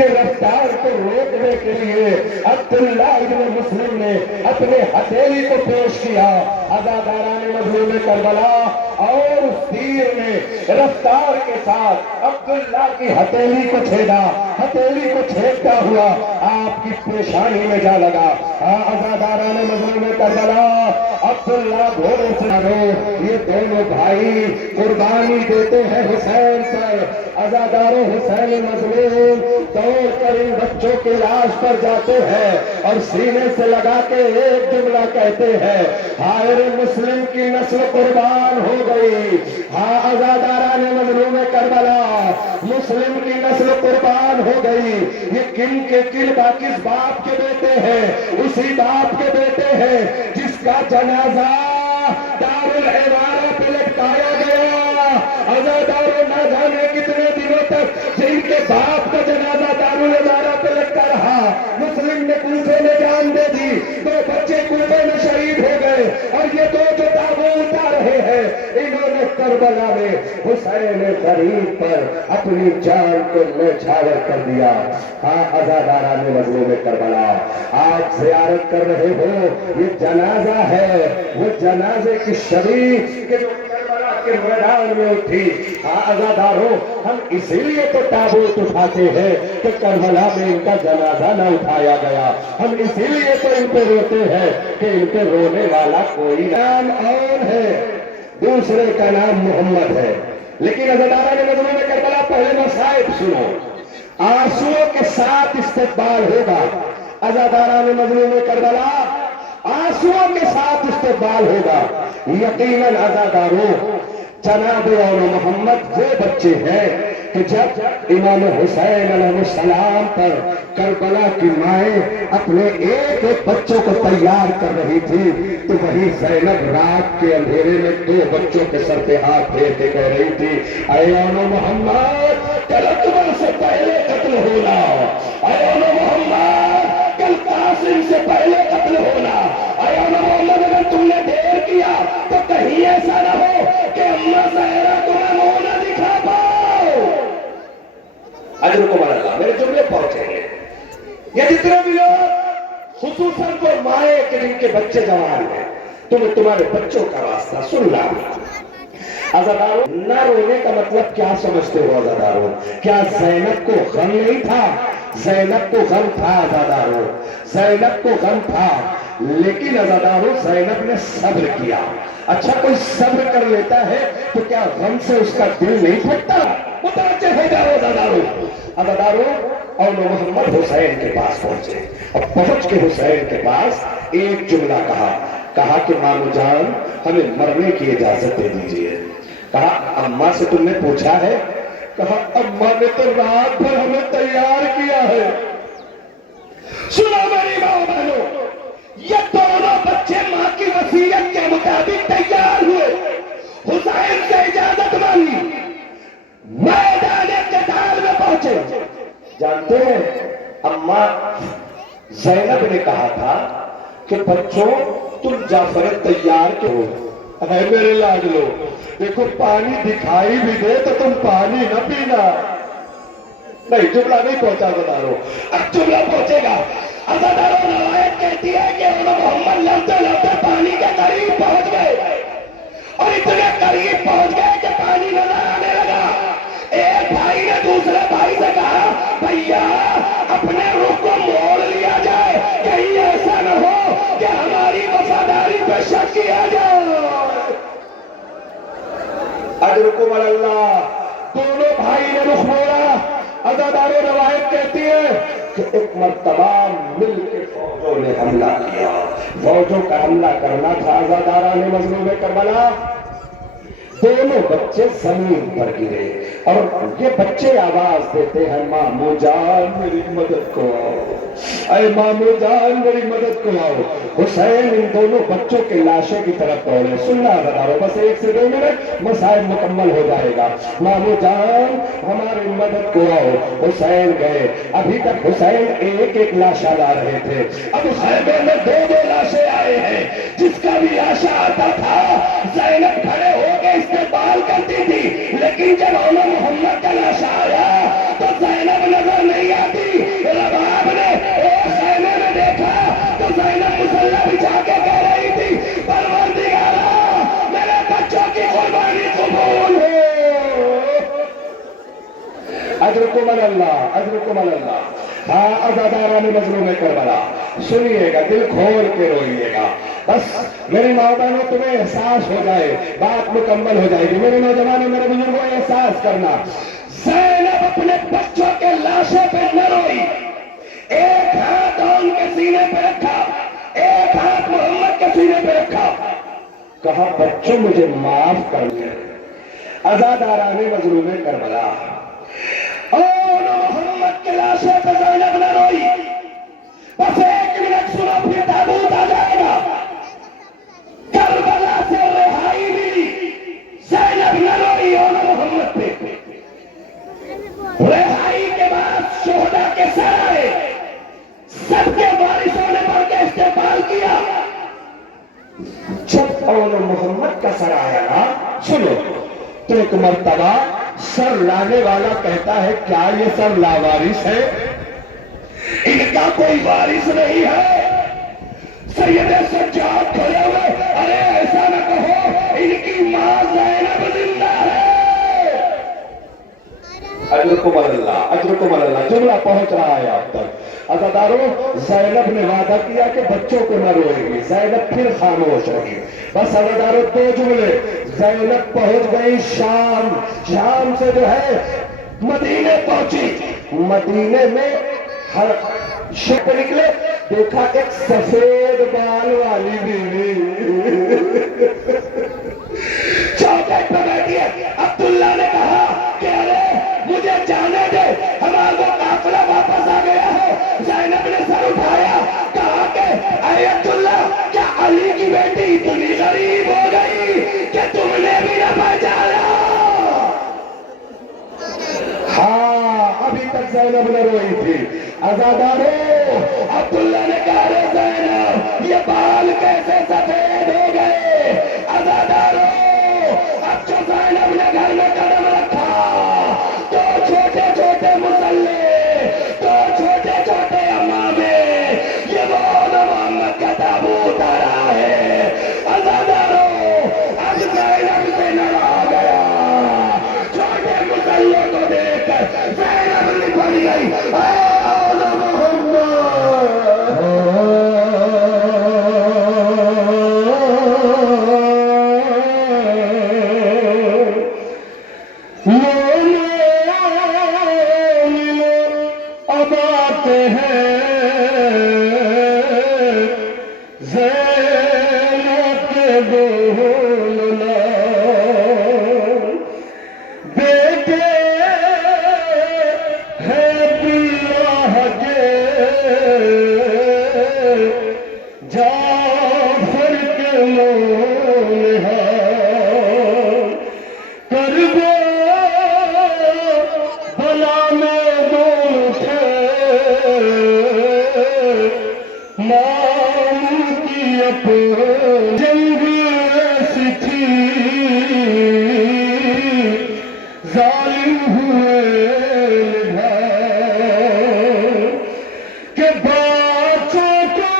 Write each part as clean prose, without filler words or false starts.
کی رفتار کو روکنے کے لیے عبداللہ ابن مسلم نے اپنے ہتھیلی کو پیش کیا عزاداران مظلوم کربلا، اور اس تیر نے رفتار کے ساتھ عبداللہ کی ہتھیلی کو چھیدا، ہتھیلی کو چھیدتا ہوا آپ کی پیشانی میں جا لگا۔ عزاداران مظلوم کربلا، عبداللہ گھوڑے سے یہ دونوں بھائی قربانی دیتے ہیں حسین پر۔ عزاداروں حسین مظلوم دوڑ کر ان بچوں کی لاش پر جاتے ہیں اور سینے سے لگا کے ایک جملہ کہتے ہیں، ہائے مسلم کی نسل قربان ہو گئی۔ ہاں عزاداران مظلوم کربلا، مسلم کی نسل قربان ہو گئی۔ یہ کن کے کن کس باپ کے بیٹے ہیں؟ اسی باپ کے بیٹے ہیں جس کا جنازہ دارالحوارہ پہ لٹکایا گیا۔ عزاداروں نہ جانے کتنے دنوں تک جن کے باپ کا جنازہ دارالحوارہ پہ لٹکا رہا، مسلم نے کوفے میں جان دے دی، دو بچے کوفے میں شہید ہو گئے، اور یہ دو جو تابوت اٹھا رہے ہیں انہوں نے کربلا میں حسین غریب پر اپنی جان کو نچھاور کر دیا۔ ہاں عزاداران مظلوم کربلا، آپ زیارت کر رہے ہو، یہ جنازہ ہے، وہ جنازے کی شریف کے جو کربلا کے میدان میں اٹھی۔ ہاں عزاداروں، ہم اسی لیے تو تابوت اٹھاتے ہیں کہ کربلا میں ان کا جنازہ نہ اٹھایا گیا، ہم اسی لیے تو ان پہ روتے ہیں کہ ان پہ رونے والا کوئی نام اور ہے، دوسرے کا نام محمد ہے۔ لیکن عزاداران مظلوم کربلا، پہلے مصائب سنو، آنسوؤں کے ساتھ استقبال ہوگا۔ عزاداران مظلوم کربلا، آنسوؤں کے ساتھ استقبال ہوگا۔ یقیناً عزاداروں، جناب اور محمد وہ بچے ہیں کہ جب امام حسین علیہ السلام پر کربلا کی مائیں اپنے ایک ایک بچوں کو تیار کر رہی تھی تو وہی زینب رات کے اندھیرے میں دو بچوں کے سر پہ ہاتھ پھیر کے کہہ رہی تھی، اے امام محمد، کل اکبر سے پہلے قتل ہونا، اے امام محمد، کل قاسم سے پہلے قتل ہونا، اے امام محمد، اگر تم نے دیر کیا تو کہیں ایسا نہ ہو کہ اماں زہرا تمہیں منہ نہ دکھا پاؤ۔ اجرکم اللہ، میرے جملے پہنچیں گے۔ یہ جتنے بھی لوگ خصوصاً کو مائیں کہ جن کے بچے جوان ہیں، تمہیں تمہارے بچوں کا راستہ سن لا۔ عزاداروں، نہ رونے کا مطلب کیا سمجھتے ہو عزاداروں؟ کیا زینب کو غم نہیں تھا؟ زینب کو غم تھا عزاداروں، زینب کو غم تھا، لیکن عزاداروں زینب نے صبر کیا۔ اچھا، کوئی صبر کر لیتا ہے تو کیا غم سے اس کا دل نہیں پھٹتا؟ متوجہ ہو جاؤ عزاداروں۔ عزاداروں، اور محمد حسین کے پاس پہنچے اور پہنچ کے حسین کے پاس ایک جملہ کہا کہ مامو جان، ہمیں مرنے کی اجازت دے دیجئے۔ کہا اماں سے تم نے پوچھا ہے؟ کہا اماں نے تو رات بھر ہمیں تیار کیا ہے۔ سنو میری ماں بہنوں، یہ دونوں بچے ماں کی وصیت کے مطابق تیار ہوئے، حسین سے اجازت مانگی، میدان قتال میں پہنچے۔ جانتے ہیں اماں زینب نے کہا تھا کہ بچوں تم جعفر تیار کے ہو، اے میرے لاڈلو، دیکھو پانی دکھائی بھی دے تو تم پانی نہ پینا۔ نہیں، جملہ نہیں پہنچا عزاداروں، اب جملہ پہنچے گا۔ عزاداروں، روایت کہتی ہے کہ محمد لڑتے لڑتے پانی کے قریب پہنچ گئے اور اتنے قریب پہنچ گئے کہ پانی نظر آنے لگا۔ ایک بھائی نے دوسرے بھائی سے کہا، بھیا اپنے رخ کو موڑ لیا جائے، کہیں ایسا نہ ہو کہ ہماری وفاداری پہ شک کیا جائے۔ اجرکم اللہ، دونوں بھائی نے رخ موڑا۔ عزاداروں، روایت کہتی ہے کہ ایک مرتبہ مل کے فوجوں نے حملہ کیا، فوجوں کا حملہ کرنا تھا عزاداران مظلوم کربلا۔ دونوں بچے زمین پر گرے اور یہ بچے آواز دیتے ہیں، مامو جان میری مدد کو آؤ، اے مامو جان میری مدد کو آؤ۔ حسین ان دونوں بچوں کے لاشیں کی طرف دوڑے۔ سننا بتاؤ، بس 1 سے 2 منٹ مسائل مکمل ہو جائے گا۔ مامو جان ہماری مدد کو آؤ۔ حسین گئے، ابھی تک حسین ایک ایک لاشا لا رہے تھے، اب خیمے میں 2 لاشیں آئے ہیں۔ جس کا بھی لاشا آتا تھا زینب کھڑے ہو کے استقبال کرتی تھی، لیکن جب محمد کا لاشا آیا تو زینب نظر نہیں آتی، رباب نے ایک خیمے میں دیکھا تو زینب مسلح بچھا کے کہہ رہی تھی پروردگارا میرے بچوں کی قربانی قبول ہو. اجرکم اللہ اجرکم اللہ. ہاں عزاداران مظلوم کربلا سنیے گا دل کھول کے روئیے گا. بس میرے ماں بہنوں تمہیں احساس ہو جائے بات مکمل ہو جائے گی. میرے نوجوانوں میرے بزرگوں احساس کرنا زینب اپنے بچوں کے لاشوں پہ نہ روئی. ایک ہاتھ ان کے سینے پہ رکھا ایک ہاتھ محمد کے سینے پہ رکھا کہا بچوں مجھے معاف کر دیں. عزاداران مظلوم کربلا اور محمد کے لاشوں پہ زینب نہ روئی. بس ایک منٹ سنو پھر تابوت آ جائے گا. کربلا سے رہائی ملی زینب نہ روئی اور محمد پہ. رہائی کے بعد شہداء کے سر آئے سب کے وارثوں نے بڑھ کے استقبال کیا. جب اور محمد کا سر آیا نا سنو تو ایک مرتبہ سر لانے والا کہتا ہے کیا یہ سر لاوارث ہے ان کا کوئی وارث نہیں ہے. سید سجاد کھڑے ہوئے ارے ایسا نہ کہو ان کی ماں زینب زندہ ہے. اجرکم اللہ اجرکم اللہ. جملہ پہنچ رہا ہے آپ تک. عزاداروں زینب نے وعدہ کیا کہ بچوں کو نہ روئے گی. زینب پھر خاموش ہوگی. بس عزاداروں دو جملے. زینب پہنچ گئی شام. شام سے جو ہے مدینے پہنچی. مدینے میں ہر شپ نکلے دیکھا ایک سفید بال والی بیوی چوکٹ پہ بیٹھی ہے. عبداللہ نے کہا کہ ارے مجھے جانے دے ہمارا قافلہ واپس آ گیا ہے. زینب نے سر اٹھایا کہا کہ اے عبداللہ کیا علی کی بیٹی اتنی غریب ہو گئی کہ تم نے بھی نہ پہچانا. ہاں ابھی تک زینب نہ روئی تھی. عزاداروں عبداللہ نے کہا رے زینب یہ بال کیسے سفید ہو گئے. عزاداروں اب جو زینب نے گھر میں قدم رکھا تو چھوٹے چھوٹے مسلح تو چھوٹے چھوٹے امامے یہ وہ محمد کا تابوت آ رہا ہے. عزاداروں اب زینب سے نہ رہا گیا. چھوٹے مسلح کو دیکھ کر زینب لپٹ گئی. اب آتے ہیں زینب کے بولنا بیٹے ہے اللہ کے جعفر کے مولہا کربلا بلا میں دوٹھے نام کی اپنی جنگ ایسی تھی ظالم ہوئے کہ بچوں کو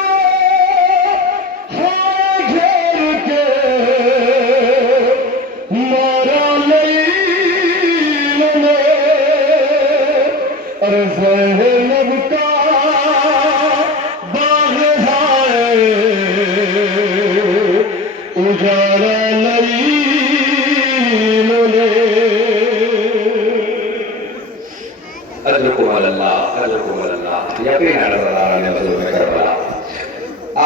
ہاں گھیر کے مارا لئی نے اور زینب کا باغ ہے اجالا لئی نے. اجرکم اللہ اجرکم اللہ. یقین عزاداران مظلوم کربلا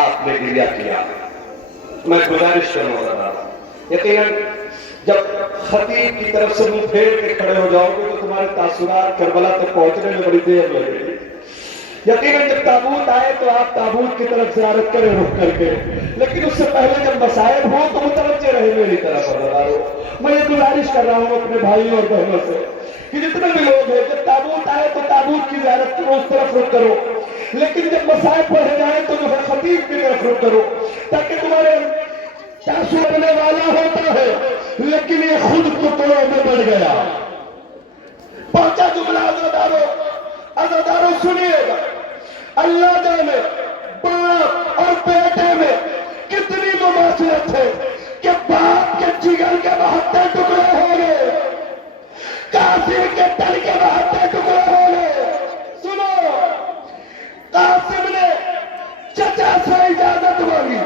آپ نے گریہ کیا. میں گزارش کروں گا یقیناً جب خطیب کی طرف سے منہ پھیر کے کھڑے ہو جاؤ گے تو تمہارے تاثرات کربلا تک پہنچنے میں بڑی دیر لگے گی. یقیناً جب تابوت آئے تو آپ تابوت کی طرف زیارت کریں رخ کر کے. لیکن اس سے پہلے جب مصائب ہو تو متوجہ رہے میری طرف. میں یہ گزارش کر رہا ہوں اپنے بھائیوں اور بہنوں سے کہ جتنے بھی لوگ ہیں جب تابوت آئے تو تابوت کی زیارت کرو اس طرف رخ کرو. لیکن جب مصائب پڑھے جائیں تو جو ہے خطیب کی طرف رخ کرو تاکہ تمہارے تاثر ہونے والا ہوتا ہے لیکن یہ خود ٹکڑوں میں بڑھ گیا. پہنچا جملہ عزاداروں سنیے گا، اللہ جانے باپ اور بیٹے میں کتنی مماثلت ہے کہ باپ کے جگر کے 72 ٹکڑے ہو گئے، قاسم کے تل کے 72 ٹکڑے ہو گئے۔ سنو، قاسم نے چچا سے اجازت مانگی،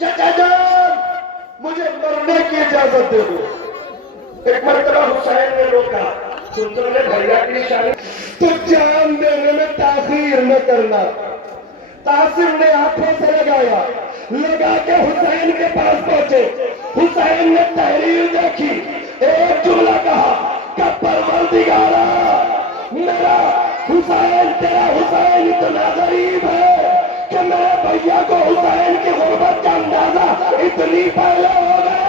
چچا جان مجھے مرنے کی اجازت دے دو۔ ایک مرتبہ حسین نے روکا، سنتوں نے بھیا کی نشانی تو جان دینے میں تاخیر نہ کرنا۔ قاسم نے آنکھوں سے لگا کے حسین کے پاس پہنچے، حسین نے تحریر دیکھی، ایک جملہ کہا کہ پروردگارا میرا حسین، تیرا حسین اتنا غریب ہے کہ میرے بھیا کو حسین کی غربت کا اندازہ اتنی پہلے ہو گیا۔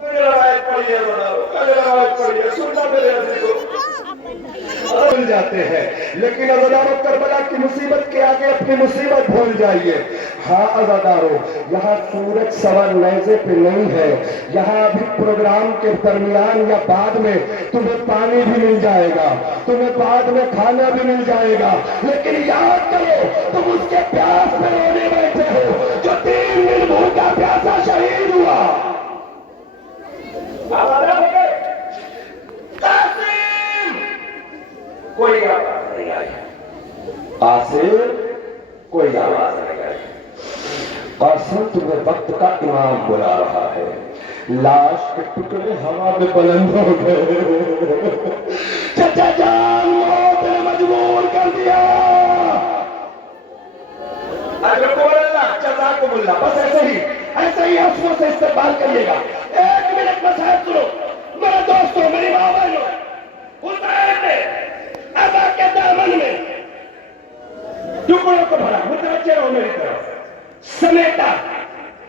میرے روایت پڑھیے، میرے روایت پڑھیے، سننا میرے عزیزوں بھول جاتے ہیں، لیکن عزاداروں کربلا کی مصیبت کے آگے اپنی مصیبت بھول جائیے۔ ہاں عزاداروں، یہاں سورج سوا نیزے پہ نہیں ہے، یہاں ابھی پروگرام کے درمیان یا بعد میں تمہیں پانی بھی مل جائے گا، تمہیں بعد میں کھانا بھی مل جائے گا، لیکن یاد کرو تم اس کے پیاس میں رونے بیٹھے ہو جو 3 دن بھوکا پیاسا شہید ہوا۔ کوئی آواز نہیں آئی، قاسم کوئی آواز نہیں آئی۔ قاسم تمہیں وقت کا امام بلا رہا ہے، لاش کے ٹکڑے ہوا میں بلند ہو گئے، چچا جان موت نے مجبور کر دیا۔ جزاکم اللہ، بس ایسے ہی حسنوں سے استقبال کریے گا۔ ایک منٹ بس ہے، سنو میرے دوستوں، میری ماں بہنوں، حسین نے عزا کے دامن میں ٹکڑوں کو بھرا، متوجہ رہو میری طرف، سمیٹا،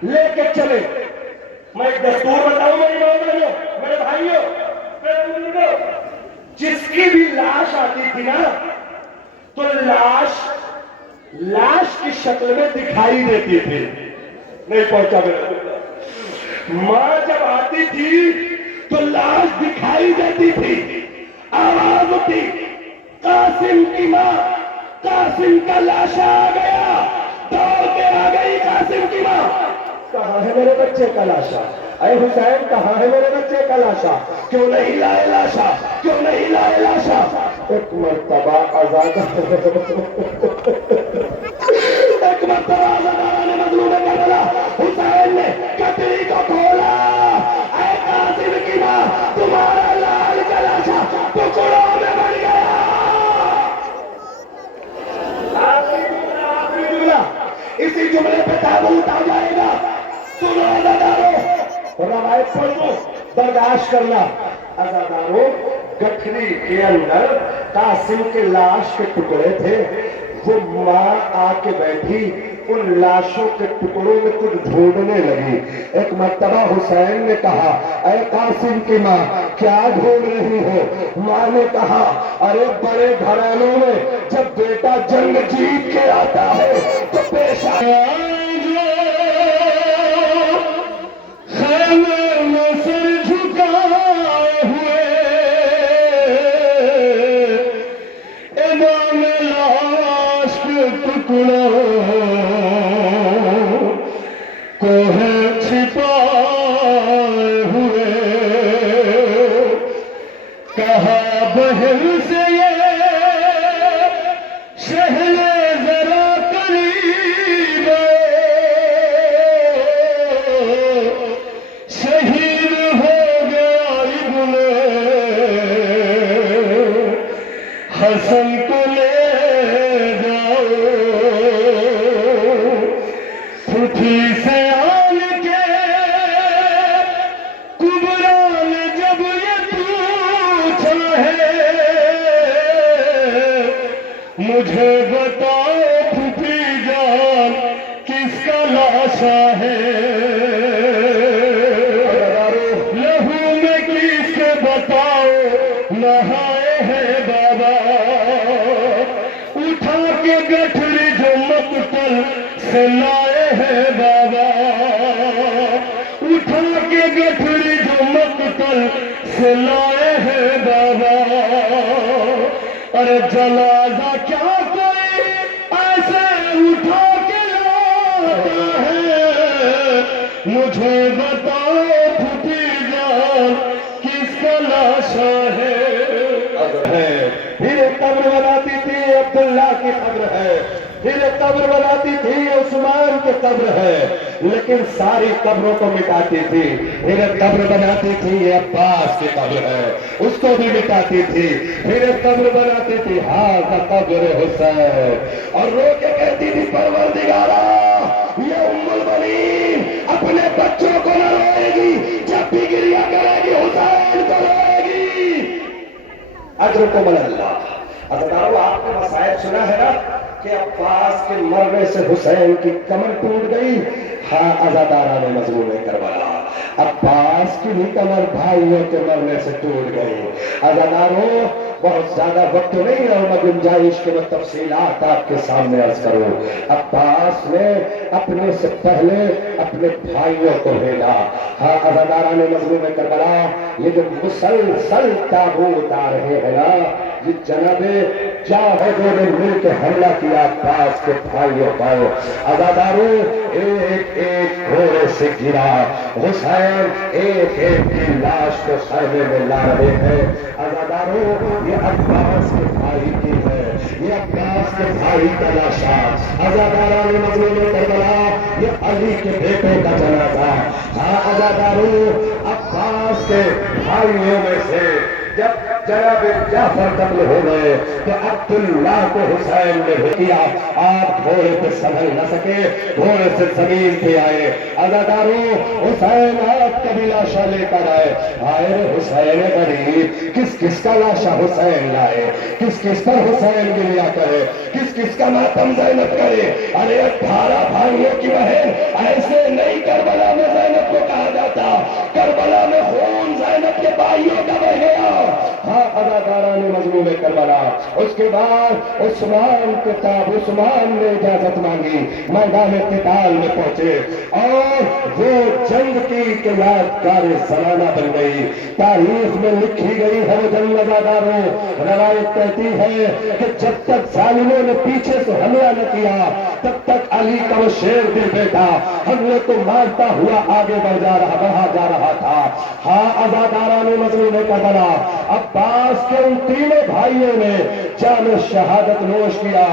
لے کے چلے۔ میں ایک دستور بتاؤں میری ماں بہنوں، میرے بھائیوں، میرے بزرگوں، جس کی بھی لاش آتی تھی نا تو لاش کی شکل میں دکھائی دیتی تھی۔ نہیں پہنچا میرا، ماں جب آتی تھی تو لاش دکھائی دیتی تھی، آواز ہوتی، قاسم کی ماں، قاسم کا لاشا آ گیا، دوڑ کے آ گئی قاسم کی ماں، کہاں ہے میرے بچے کا لاشا؟ اے حسین کہاں ہے میرے بچے کا لاشا؟ کیوں نہیں لائے لاشا؟ کیوں نہیں لائے لاشا؟ ایک مرتبہ ایک مرتبہ آزادارہ نے مظلوم کربلا حسین نے کتری کو کھولا، اے قاسم کی ماں تمہارا لال کا لاشا ٹکڑوں میں بڑھ گیا۔ آخری جملہ، اسی جملے پہ تابوت آ جائے گا۔ سنو عزاداروں، روایت پڑھو، برداشت کرنا۔ عزاداروں، گٹھری کے اندر قاسم کے لاش کے ٹکڑے تھے، وہ ماں آ کے بیٹھی، ان لاشوں کے ٹکڑوں میں کچھ ڈھونڈنے لگی۔ ایک مرتبہ حسین نے کہا، اے قاسم کی ماں کیا ڈھونڈ رہی ہو؟ ماں نے کہا، ارے بڑے گھرانوں میں جب بیٹا جنگ جیت کے آتا ہے تو پیشہ مجھے بتاؤ پھوپھی جان کس کا لاشا ہے؟ لہو میں کس کے بتاؤ نہائے ہیں بابا؟ اٹھا کے گٹھری جو مقتل سے لائے ہیں بابا، اٹھا کے گٹھری جو مقتل سے لائے ہیں بابا، اور جنازہ کیا کوئی ایسے اٹھا کے لاتا ہے؟ مجھے بتاؤ پھوٹی جان کس کا لاشا ہے؟ پھر ایک قبر بناتی تھی عبداللہ کی قبر ہے، پھر ایک قبر بناتی تھی عثمان کی قبر ہے، لیکن ساری قبروں کو مٹاتی تھی. پھر ایک قبر بناتی تھی یہ عباس کی قبر ہے، اس کو بھی مٹاتی تھی. پھر ایک قبر بناتی تھی ہاں قبر حسین، اور رو کے کہتی تھی پروردگارا یہ ام المؤمنین اپنے بچوں کو نہ روئے گی، جب بھی گریہ کرے گی حسین کو روئے گی. اجر کو مل اللہ. حضرتارو آپ نے مسائل سنا ہے نا کہ عباس کے مرنے سے حسین کی کمر ٹوٹ گئی. ہاں عزاداران مظلوم کربلا عباس کی بھی کمر بھائیوں کے مرنے سے ٹوٹ گئی. عزادارو بہت زیادہ وقت نہیں ہے اور میں گنجائش کے تفصیلات آپ کے سامنے عرض کروں. عباس نے اپنے سے پہلے اپنے بھائیوں کو بھیجا. ہاں عزاداران مظلوم کربلا یہ جو مسلسل تابوت آ رہے ہیں نا، یہ جناب جاہدوں نے مل کے حملہ کیا عباس کے بھائیوں پر. عزاداروں ایک ایک گھوڑے سے گرا حسین، ایک ایک کی لاش کو خیمے میں لا رہے ہیں. عزاداروں یہ عباس کے بھائی کی ہے، یہ عباس کے بھائی کا لاشا. عزاداران مظلوم کربلا یہ علی کے بیٹوں کا جنازہ. ہاں عزاداروں عباس کے بھائیوں میں سے جب جناب جعفر قتل ہو گئے تو عبداللہ کو حسین نے کیا. آپ گھوڑے پہ سنبھل نہ سکے، گھوڑے سے زمین پہ آئے. عزاداروں حسین آپ کا بھی لاشا لے کر آئے. آئے حسین غریب کس کس کا لاشا حسین لائے، کس کس پر حسین گریا کرے، کس کس کا ماتم زینب کرے. ارے 18 بھائیوں کی بہن ایسے نہیں کربلا میں زینب کو کہا جاتا، کربلا میں خون زینب کے بھائیوں کا بہ گیا. ہاں عزاداران مظلوم کربلا. اس کے بعد عثمان نے اجازت مانگی، میدان قتال میں پہنچے اور وہ جنگ کی کہ یادگار زمانہ بن گئی، تاریخ میں لکھی گئی ہے وہ جنگ. عزاداروں روایت کہتی ہے کہ جب تک ظالموں نے پیچھے سے حملہ نہ کیا تب تک علی کا وہ شیر دل بیٹا حملے کو مارتا ہوا آگے بڑھا جا رہا تھا. ہاں عزاداران مظلوم کربلا عباس کے ان تینوں بھائیوں نے جام شہادت نوش کیا.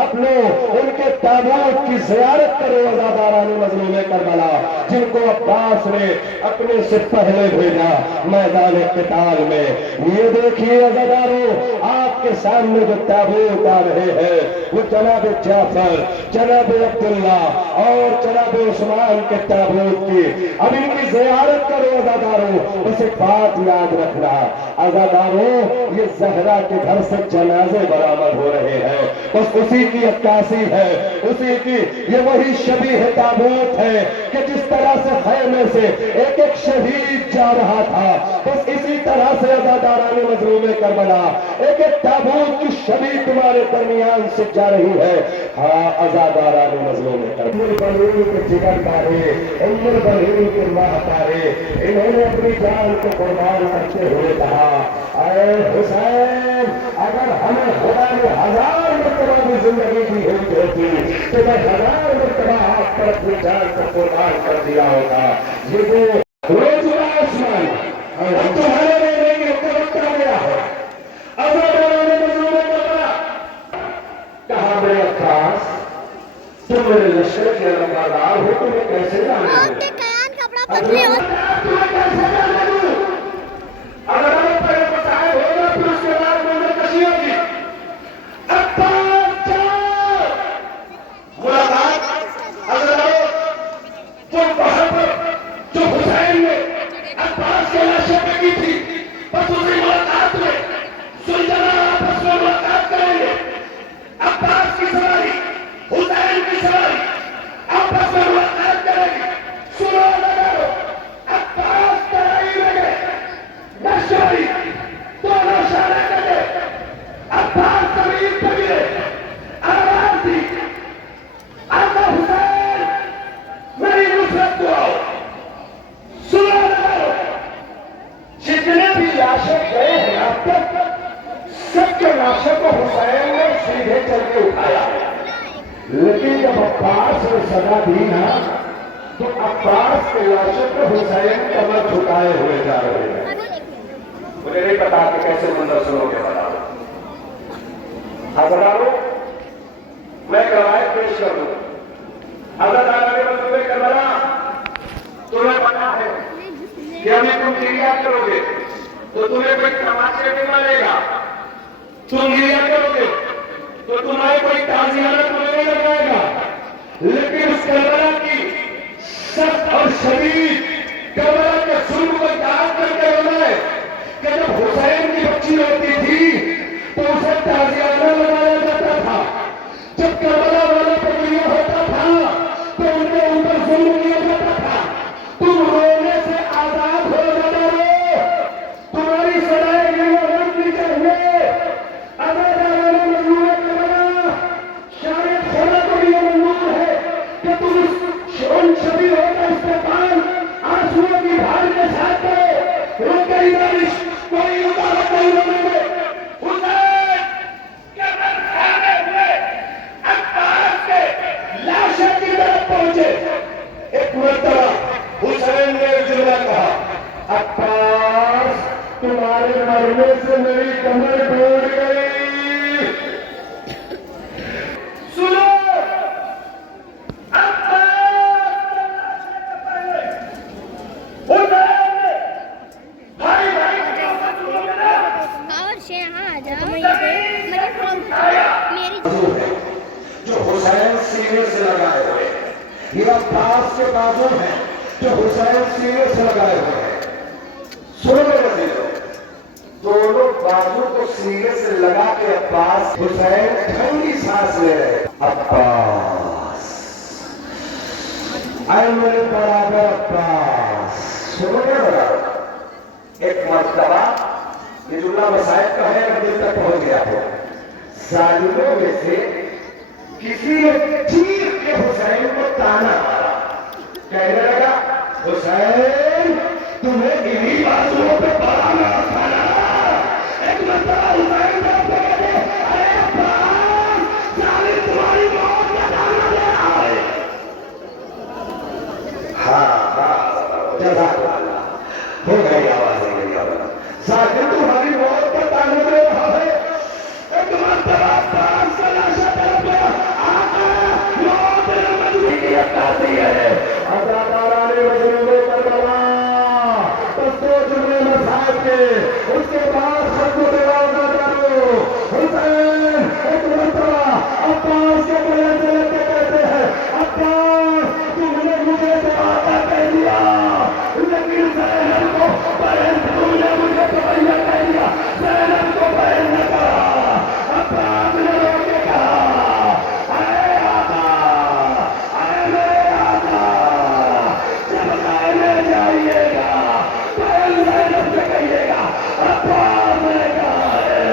اب لو ان کے تابوت کی زیارت کرو عزاداران مظلوم کربلا جن کو عباس نے اپنے سے پہلے بھیجا میدان قتال میں. یہ دیکھیے عزاداروں آپ کے سامنے جو تابوت آ رہے ہیں وہ جناب جعفر، جناب عبداللہ اور جناب عثمان کے تابوت کی. اب ان کی زیارت کرو عزاداروں. بس ایک بات یاد رکھنا عزاداروں، یہ زہرا کے گھر سے جنازے برآمد ہو رہے ہیں، بس اسی کی عکاسی ہے، اسی کی یہ وہی شبیہ تابوت ہے کہ جس طرح سے خیمے سے ایک ایک شہید جا رہا تھا، بس اسی طرح سے عزاداران مظلوم کربلا ایک ایک تابوت کی شبیہ تمہارے درمیان سے جا رہی ہے. ہاں عزاداران مظلوم کربلا کے جگر دارے، ام البنین کے ماہ تارے، انہوں نے اپنی جان کو قربان کرتے ہوئے کہا اے حسین اگر ہمیں خدا نے 1000 مرتبہ بھی زندگی دی ہوتی تو میں 1000 مرتبہ آپ پر اپنی جان کو قربان کر دیا ہوتا. یہ جو روز آسمان اب تمہارے لیے کا وقت آ گیا ہے. عزاداران مظلوم کربلا کہا میرے عباس تم میرے لشکر کے علمبردار ہو، تمہیں کیسے جانے دوں؟ اگر ہمیں پہلے بتائے ہوگا پھر اس کے بعد منظر کشی ہوگی. عباس جاؤ ملاقات. وہ وہاں پر جو حسین نے عباس کے لاشے پہ کی تھی بس اسی ملاقات میں سلطنہ آپس میں ملاقات کریں گے. عباس کی سواری حسین کی سواری آپس میں ملاقات کریں گے. سنو عباس حسین نے سیدھے چل کے اٹھایا، لیکن جب عباس نے سزا دی نا تو عباس کے لاشوں پہ حسین کمر جھکائے ہوئے جا رہے ہیں. مجھے نہیں پتا کہ کیسے منظر سنو گے بتا. حضرارو میں ایک روایت پیش کر دوں. حضرت علی رسول کربلا تمہیں پتا ہے کہ ہمیں تم گریہ کرو گے تو تمہیں کوئی تماشے نہیں ملے گا. تم گریہ کرو گے تو تمہارے کوئی تعزیانہ تمہیں نہیں لگائے گا. لیکن اس کربلا کی سخت اور شدید کربلا کے ظلم کو یاد کر کے بنائے کہ جب حسین کی بچی ہوتی تھی تو اسے تعزیانہ لگایا جاتا تھا. جب کربلا والے پر یہ ہوتا تھا تو ان کے اوپر ظلم کیا جاتا تھا. تم رونے سے آزاد ہو جانا ہو، تمہاری سزائے یہ رکھنی چاہیے. اگر جانا منظور ہے کربلا، شاید خدا کو بھی یہ منظور ہے کہ تم ان شبیہوں کا استقبال آنسوؤں کی بھاڑ کے ساتھ کرو. روکے ہی بارش، کوئی اتارت نہیں ہونے دے. حسین کمر کھانے ہوئے عباس کے لاشوں کی طرف پہنچے. ایک مرتبہ حسین نے جملہ کہا، عباس تمہارے مرنے سے میری کمر ٹوٹ گئی. سنو جو حسین سینے سے لگائے ہوئے ہیں، یہ عباس کے بازو ہیں جو حسین سینے سے لگائے ہوئے ہیں. سنو میرے عزیزو، دونوں بازو کو سینے سے لگا کے عباس حسین ٹھنڈی سانس لے رہے. عباس اے میرے برابر عباس. سنو کیا بتا رہا ہوں. ایک مرتبہ یہ جملہ مصائب کا ہے، اگر دل تک پہنچ گیا ہو. ظالموں میں سے کسی نے چیر کے حسین کو تانا مارا. کہنے لگا، حسین تمہیں انہی بازوؤں پہ پڑانا تھا نا. ایک مرتبہ حسین نے کہا دے، ارے عباس ظالم تمہاری موت کا تانا دے رہا ہے. ہاں جزاک اللہ، ہو گئی آواز نہیں گئی. ظالم تمہاری موت کا تانا دے رہا ہے. ایک مرتبہ عباس کا لاشا طرف گیا، آقا موت نے مجبوری اٹھاتی ہے. اداکاران رسول کربلا بس دو جملے مسائل کے، اس کے بعد سب کو دیوازہ کرو. حسین ایک مرتبہ عباس کے گلے سے لگ کے کہتے ہیں، عباس تم نے مجھے دیوازہ کہہ دیا، لیکن زینب کو بہن تم نے مجھے تویہ کہہ دیا. زینب کو بہن نہ کہا. عباس نے رو کے کہا، اے آقا، اے میرے آقا، جب کہنے جائیے گا بہن زینب سے کہیے گا. عباس نے کہا ہے،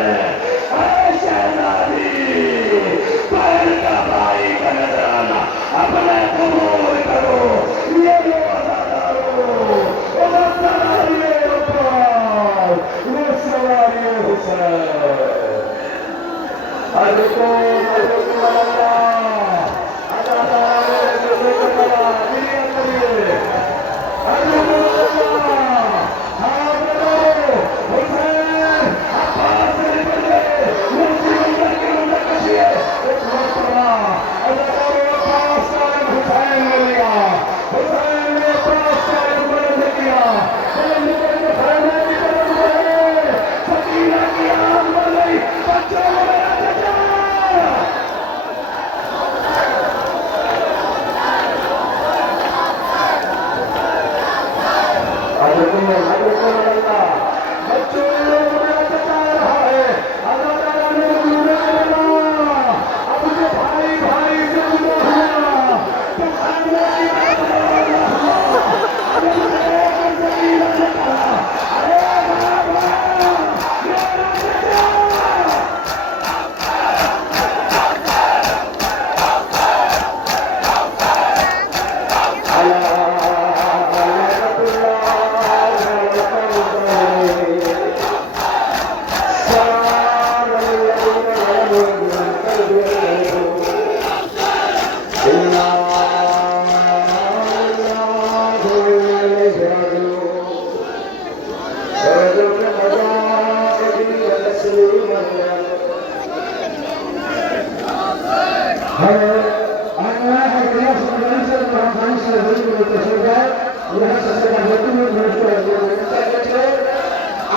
اے شہزادی، بہن کا بھائی کا نذرانہ اپنے قبول کرو. یہ لو اداکارو، وہ سواری عباس، وہ سواری حسین.